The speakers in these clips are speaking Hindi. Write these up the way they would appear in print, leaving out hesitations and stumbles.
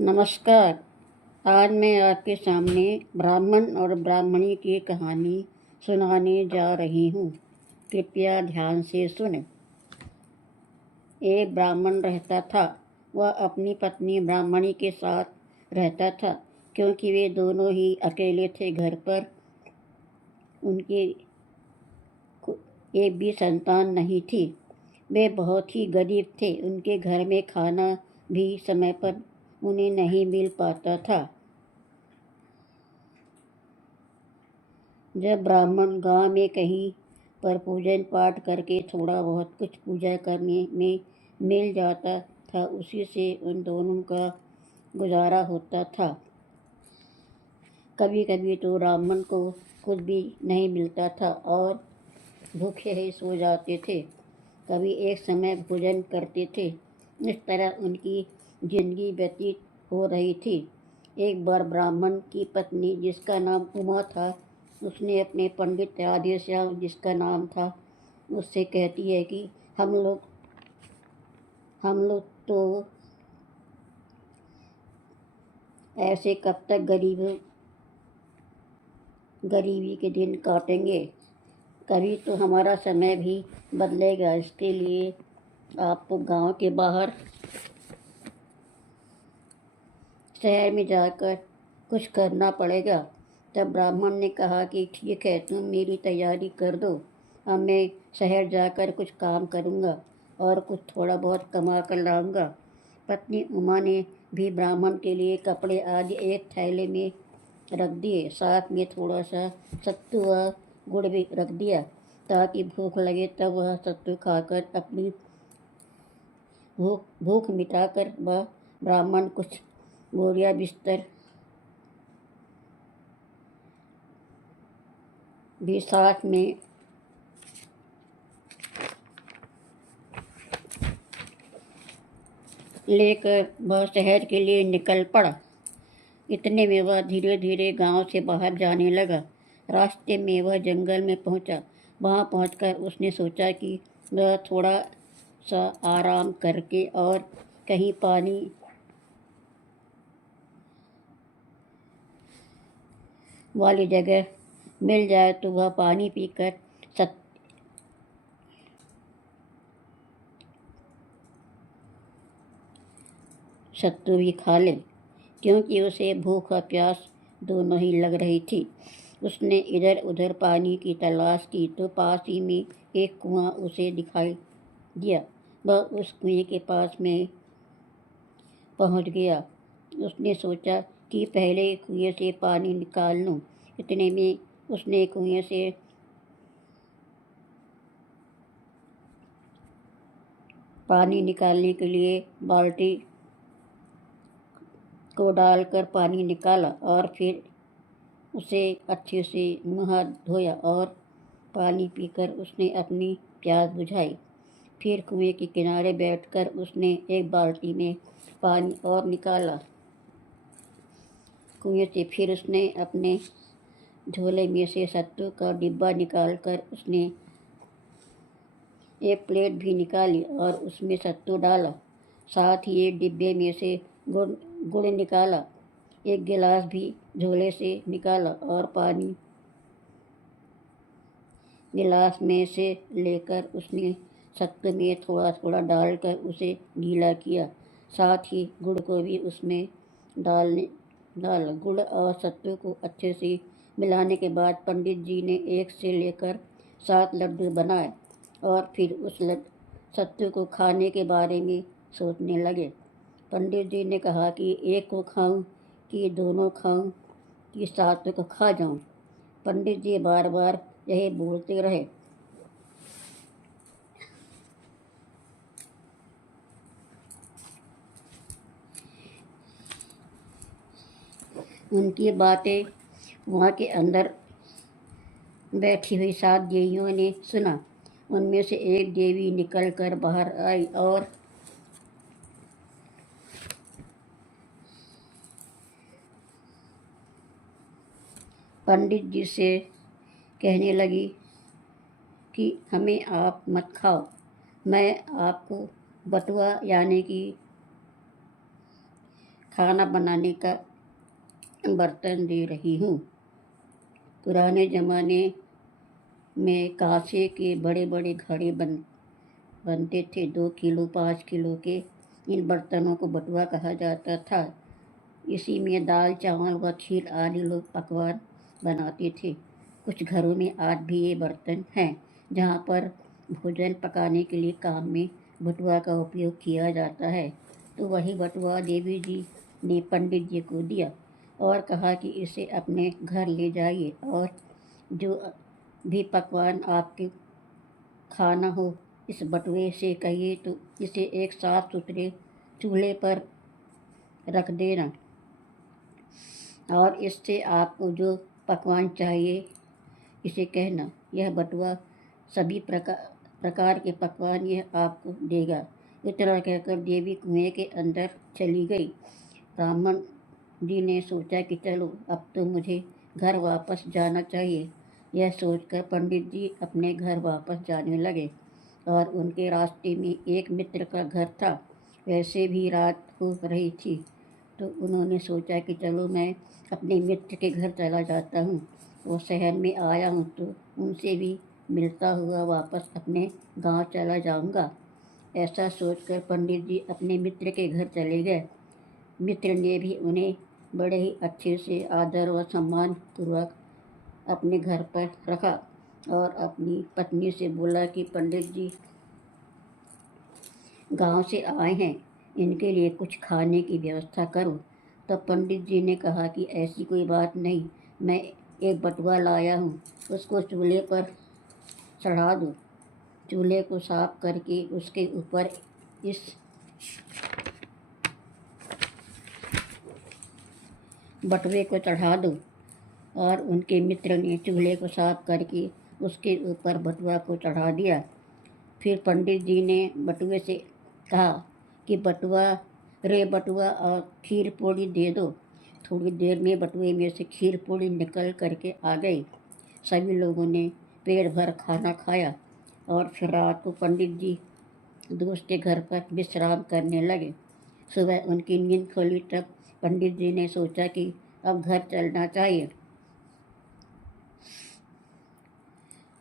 नमस्कार। आज मैं आपके सामने ब्राह्मण और ब्राह्मणी की कहानी सुनाने जा रही हूँ। कृपया ध्यान से सुनें। एक ब्राह्मण रहता था। वह अपनी पत्नी ब्राह्मणी के साथ रहता था। क्योंकि वे दोनों ही अकेले थे घर पर, उनकी एक भी संतान नहीं थी। वे बहुत ही गरीब थे। उनके घर में खाना भी समय पर उन्हें नहीं मिल पाता था। जब ब्राह्मण गांव में कहीं पर पूजन पाठ करके थोड़ा बहुत कुछ पूजा करने में मिल जाता था, उसी से उन दोनों का गुजारा होता था। कभी कभी तो ब्राह्मण को कुछ भी नहीं मिलता था और भूखे ही सो जाते थे। कभी एक समय भोजन करते थे। इस तरह उनकी जिंदगी व्यतीत हो रही थी। एक बार ब्राह्मण की पत्नी, जिसका नाम उमा था, उसने अपने पंडित राधेश्याम, जिसका नाम था, उससे कहती है कि हम लोग तो ऐसे कब तक गरीबी के दिन काटेंगे। कभी तो हमारा समय भी बदलेगा। इसके लिए आपको गांव के बाहर शहर में जाकर कुछ करना पड़ेगा। तब ब्राह्मण ने कहा कि ठीक है, तुम मेरी तैयारी कर दो। अब मैं शहर जाकर कुछ काम करूँगा और कुछ थोड़ा बहुत कमा कर लाऊंगा। पत्नी उमा ने भी ब्राह्मण के लिए कपड़े आदि एक थैले में रख दिए। साथ में थोड़ा सा सत्तू व गुड़ भी रख दिया, ताकि भूख लगे तब वह सत्तू खाकर अपनी भूख मिटाकर वह ब्राह्मण कुछ बोरिया बिस्तर भी साथ में लेकर वह शहर के लिए निकल पड़ा। इतने में वह धीरे धीरे गांव से बाहर जाने लगा। रास्ते में वह जंगल में पहुंचा। वहां पहुंचकर उसने सोचा कि वह थोड़ा सा आराम करके और कहीं पानी वाली जगह मिल जाए तो वह पानी पीकर सत्तू भी खा ले, क्योंकि उसे भूख और प्यास दोनों ही लग रही थी। उसने इधर उधर पानी की तलाश की तो पास ही में एक कुआं उसे दिखाई दिया। वह उस कुएं के पास में पहुंच गया। उसने सोचा कि पहले कुएं से पानी निकाल लूं। इतने में उसने कुएं से पानी निकालने के लिए बाल्टी को डालकर पानी निकाला और फिर उसे अच्छे से मुँह हाथ धोया और पानी पीकर उसने अपनी प्यास बुझाई। फिर कुएं के किनारे बैठकर उसने एक बाल्टी में पानी और निकाला। कुएं से फिर उसने अपने झोले में से सत्तू का डिब्बा निकालकर उसने एक प्लेट भी निकाली और उसमें सत्तू डाला। साथ ही एक डिब्बे में से गुड़ निकाला। एक गिलास भी झोले से निकाला और पानी गिलास में से लेकर उसने सत्तू में थोड़ा थोड़ा डालकर उसे गीला किया। साथ ही गुड़ को भी उसमें डाला। गुड़ और सत्तू को अच्छे से मिलाने के बाद पंडित जी ने 1 से लेकर 7 लड्डू बनाए और फिर उस सत्तू को खाने के बारे में सोचने लगे। पंडित जी ने कहा कि 1 को खाऊं कि दोनों खाऊं कि 7 को खा जाऊं। पंडित जी बार बार यही बोलते रहे। उनकी बातें वहाँ के अंदर बैठी हुई 7 देवियों ने सुना। उनमें से एक देवी निकल कर बाहर आई और पंडित जी से कहने लगी कि हमें आप मत खाओ, मैं आपको बटुआ यानी कि खाना बनाने का बर्तन दे रही हूँ। पुराने ज़माने में कांसे के बड़े बड़े घड़े बनते थे, 2 किलो 5 किलो के। इन बर्तनों को बटुआ कहा जाता था। इसी में दाल चावल व खीर आदि लोग पकवान बनाते थे। कुछ घरों में आज भी ये बर्तन हैं, जहाँ पर भोजन पकाने के लिए काम में बटुआ का उपयोग किया जाता है। तो वही बटुआ देवी जी ने पंडित जी को दिया और कहा कि इसे अपने घर ले जाइए, और जो भी पकवान आपके खाना हो इस बटुए से कहिए तो इसे एक साफ सुथरे चूल्हे पर रख देना, और इससे आपको जो पकवान चाहिए इसे कहना। यह बटुआ सभी प्रकार के पकवान यह आपको देगा। इतना कहकर देवी कुएं के अंदर चली गई। ब्राह्मण जी ने सोचा कि चलो अब तो मुझे घर वापस जाना चाहिए। यह सोचकर पंडित जी अपने घर वापस जाने लगे, और उनके रास्ते में एक मित्र का घर था। वैसे भी रात हो रही थी, तो उन्होंने सोचा कि चलो मैं अपने मित्र के घर चला जाता हूँ। वो शहर में आया हूँ तो उनसे भी मिलता हुआ वापस अपने गांव चला जाऊँगा। ऐसा सोचकर पंडित जी अपने मित्र के घर चले गए। मित्र ने भी उन्हें बड़े ही अच्छे से आदर व सम्मान पूर्वक अपने घर पर रखा, और अपनी पत्नी से बोला कि पंडित जी गांव से आए हैं, इनके लिए कुछ खाने की व्यवस्था करो। तब पंडित जी ने कहा कि ऐसी कोई बात नहीं, मैं एक बटुआ लाया हूँ, उसको चूल्हे पर चढ़ा दो। चूल्हे को साफ करके उसके ऊपर इस बटुए को चढ़ा दो। और उनके मित्र ने चूल्हे को साफ करके उसके ऊपर बटुआ को चढ़ा दिया। फिर पंडित जी ने बटुए से कहा कि बटुआ और खीर पूड़ी दे दो। थोड़ी देर में बटुए में से खीर पूड़ी निकल करके आ गई। सभी लोगों ने पेट भर खाना खाया, और फिर रात को पंडित जी दोस्त के घर पर विश्राम करने लगे। सुबह उनकी नींद खुली, तब पंडित जी ने सोचा कि अब घर चलना चाहिए।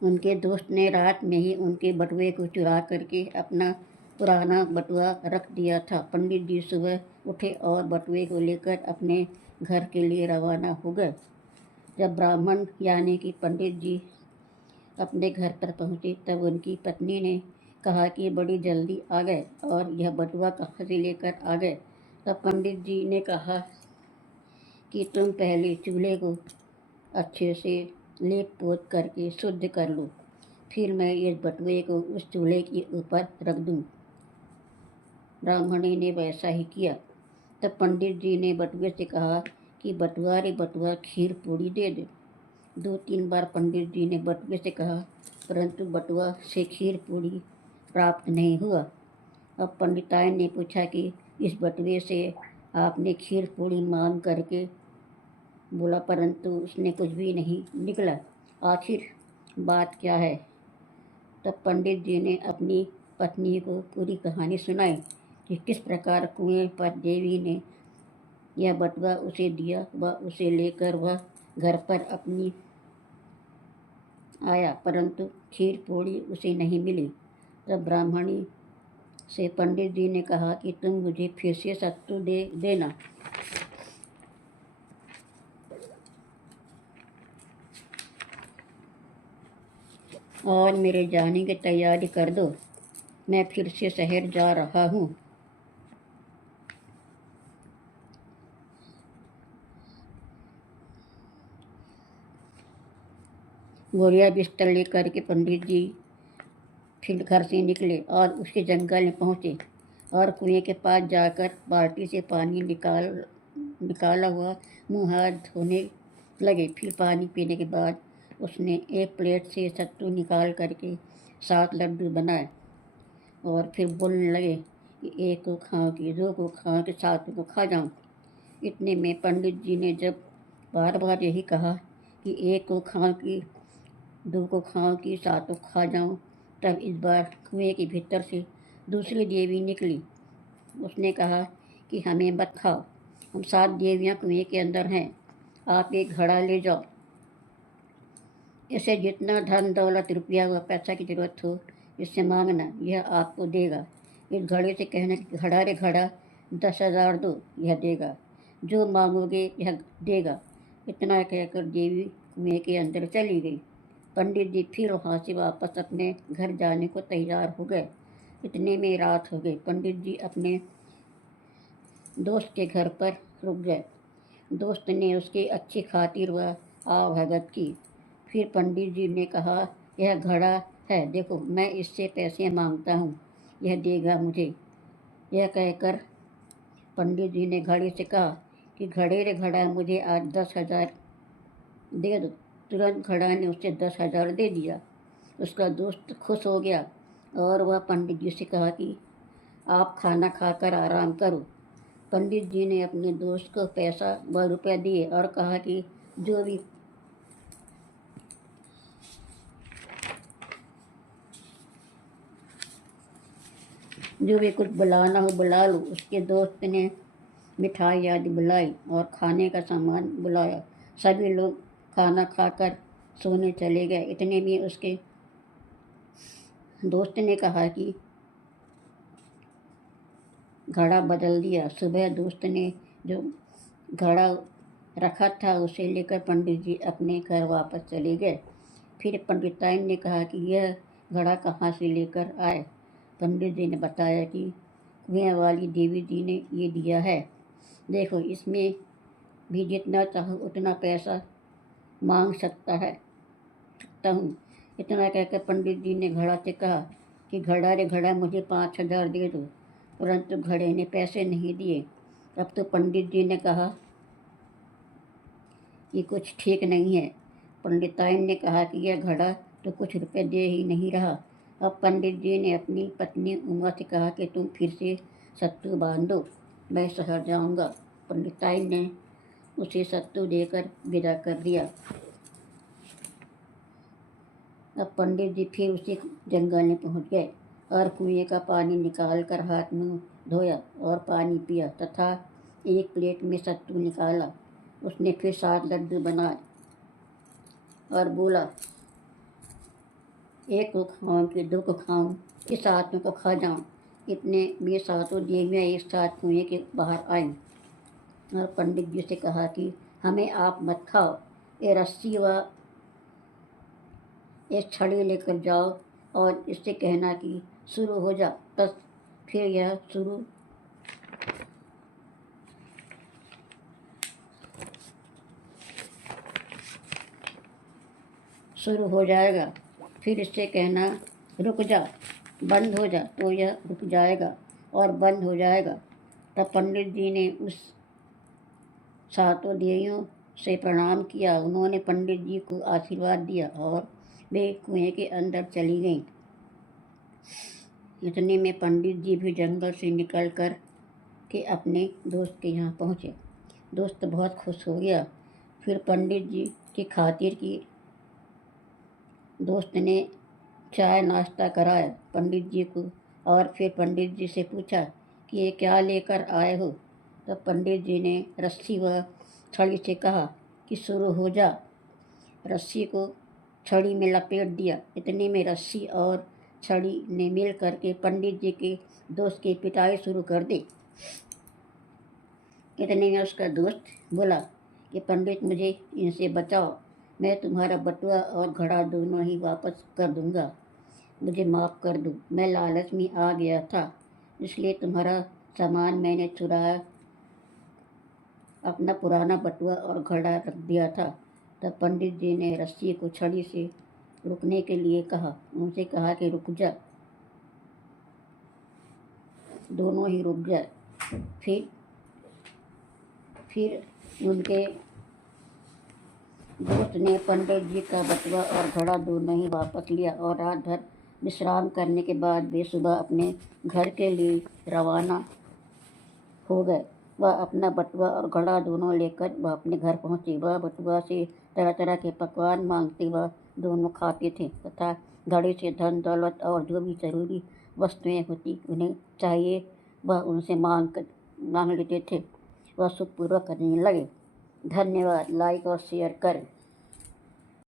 उनके दोस्त ने रात में ही उनके बटुए को चुरा करके अपना पुराना बटुआ रख दिया था। पंडित जी सुबह उठे और बटुए को लेकर अपने घर के लिए रवाना हो गए। जब ब्राह्मण यानी कि पंडित जी अपने घर पर पहुँचे, तब उनकी पत्नी ने कहा कि बड़ी जल्दी आ गए और यह बटुआ कहाँ से लेकर आ गए। तब पंडित जी ने कहा कि तुम पहले चूल्हे को अच्छे से लेप पोत करके शुद्ध कर लो, फिर मैं इस बटुए को उस चूल्हे के ऊपर रख दूँ। ब्राह्मणी ने वैसा ही किया। तब पंडित जी ने बटुए से कहा कि बटुआ रे बटुआ, खीर पूड़ी दे दे। 2-3 बार पंडित जी ने बटुए से कहा, परंतु बटुआ से खीर पूड़ी प्राप्त नहीं हुआ। अब पंडिताई ने पूछा कि इस बटुए से आपने खीर पूड़ी मांग करके बोला, परंतु उसने कुछ भी नहीं निकला। आखिर बात क्या है? तब पंडित जी ने अपनी पत्नी को पूरी कहानी सुनाई कि किस प्रकार कुएं पर देवी ने यह बटुआ उसे दिया, वह उसे लेकर वह घर पर अपनी आया, परंतु खीर पूड़ी उसे नहीं मिली। तब ब्राह्मणी से पंडित जी ने कहा कि तुम मुझे फिर से सत्तू दे देना। और मेरे जाने की तैयारी कर दो, मैं फिर से शहर जा रहा हूँ। बोरिया बिस्तर लेकर के पंडित जी फिर घर से निकले और उसके जंगल में पहुँचे, और कुएं के पास जाकर बाल्टी से पानी निकाला हुआ मुँह हाथ धोने लगे। फिर पानी पीने के बाद उसने एक प्लेट से सत्तू निकाल करके 7 लड्डू बनाए, और फिर बोलने लगे कि 1 को खाओ कि 2 को खाओ कि 7 को खा जाऊँ। इतने में पंडित जी ने जब बार बार यही कहा कि 1 को खाओ कि 2 को खाओ कि 7 को खा जाऊँ, तब इस बार कुएं के भीतर से दूसरी देवी निकली। उसने कहा कि हमें मत खाओ, हम 7 देवियाँ कुएं के अंदर हैं, आप एक घड़ा ले जाओ। इसे जितना धन दौलत रुपया व पैसा की जरूरत हो इससे मांगना, यह आपको देगा। इस घड़े से कहना कि घड़ा रे घड़ा 10,000 दो, यह देगा। जो मांगोगे यह देगा। इतना कहकर देवी कुएं के अंदर चली गई। पंडित जी फिर वहाँ से वापस अपने घर जाने को तैयार हो गए। इतने में रात हो गई। पंडित जी अपने दोस्त के घर पर रुक गए। दोस्त ने उसकी अच्छी खातिर व आवभगत की। फिर पंडित जी ने कहा, यह घड़ा है, देखो मैं इससे पैसे मांगता हूँ, यह देगा मुझे। यह कहकर पंडित जी ने घड़े से कहा कि घड़े रे घड़ा मुझे आज 10,000 दे दो। तुरंत घड़ा ने उसे 10,000 दे दिया। उसका दोस्त खुश हो गया और वह पंडित जी से कहा कि आप खाना खाकर आराम करो। पंडित जी ने अपने दोस्त को पैसा व रुपये दिए और कहा कि जो भी कुछ बुलाना हो बुला लो। उसके दोस्त ने मिठाई आदि बुलाई और खाने का सामान बुलाया। सभी लोग खाना खाकर सोने चले गए। इतने में उसके दोस्त ने कहा कि घड़ा बदल दिया। सुबह दोस्त ने जो घड़ा रखा था उसे लेकर पंडित जी अपने घर वापस चले गए। फिर पंडिताइन ने कहा कि यह घड़ा कहाँ से लेकर आए। पंडित जी ने बताया कि कुएं वाली देवी जी ने ये दिया है, देखो इसमें भी जितना चाहो उतना पैसा मांग सकता हूँ। इतना कहकर पंडित जी ने घड़ा से कहा कि घड़ा रे घड़ा मुझे 5,000 दे दो। परंतु घड़े ने पैसे नहीं दिए। अब तो पंडित जी ने कहा कि कुछ ठीक नहीं है। पंडिताइन ने कहा कि यह घड़ा तो कुछ रुपए दे ही नहीं रहा। अब पंडित जी ने अपनी पत्नी उमा से कहा कि तुम फिर से सत्तू बांध दो, मैं शहर जाऊंगा। पंडिताइन ने उसे सत्तू देकर विदा कर दिया। अब पंडित जी फिर उसी जंगल में पहुंच गए और कुएं का पानी निकाल कर हाथ मुंह धोया और पानी पिया तथा एक प्लेट में सत्तू निकाला। उसने फिर 7 लड्डू बनाए और बोला, एक को खाऊं कि 2 को खाऊं कि 7 को खा जाऊं। इतने में 7 देवियाँ एक साथ कुएं के बाहर आईं और पंडित जी से कहा कि हमें आप मत खाओ, ये रस्सी व एक छड़ी लेकर जाओ और इससे कहना कि शुरू हो जा। बस फिर यह शुरू हो जाएगा। फिर इससे कहना रुक जा, बंद हो जा, तो यह रुक जाएगा और बंद हो जाएगा। तब पंडित जी ने उस 7 देवियों से प्रणाम किया। उन्होंने पंडित जी को आशीर्वाद दिया और वे कुएं के अंदर चली गईं। इतने में पंडित जी भी जंगल से निकल कर के अपने दोस्त के यहाँ पहुँचे। दोस्त बहुत खुश हो गया। फिर पंडित जी की खातिर की दोस्त ने चाय नाश्ता कराया पंडित जी को और फिर पंडित जी से पूछा कि ये क्या लेकर आए हो। तब पंडित जी ने रस्सी व छड़ी से कहा कि शुरू हो जा। रस्सी को छड़ी में लपेट दिया। इतने में रस्सी और छड़ी ने मिल करके पंडित जी के दोस्त की पिटाई शुरू कर दी। इतने में उसका दोस्त बोला कि पंडित मुझे इनसे बचाओ, मैं तुम्हारा बटुआ और घड़ा दोनों ही वापस कर दूंगा, मुझे माफ़ कर दो। मैं लालच में आ गया था, इसलिए तुम्हारा सामान मैंने चुराया, अपना पुराना बटुआ और घड़ा रख दिया था। तब पंडित जी ने रस्सी को छड़ी से रुकने के लिए कहा। उनसे कहा कि रुक जा। दोनों ही रुक गए। फिर उनके दोस्त ने पंडित जी का बटुआ और घड़ा दोनों ही वापस लिया और रात भर विश्राम करने के बाद वे सुबह अपने घर के लिए रवाना हो गए। वह अपना बटुआ और घड़ा दोनों लेकर वह अपने घर पहुँचे। वह बटुआ से तरह तरह के पकवान मांगते वह दोनों खाते थे तथा घड़े से धन दौलत और जो भी जरूरी वस्तुएं होती उन्हें चाहिए वह उनसे मांग लेते थे। वह सुखपूर्वक करने लगे। धन्यवाद। लाइक और शेयर करें।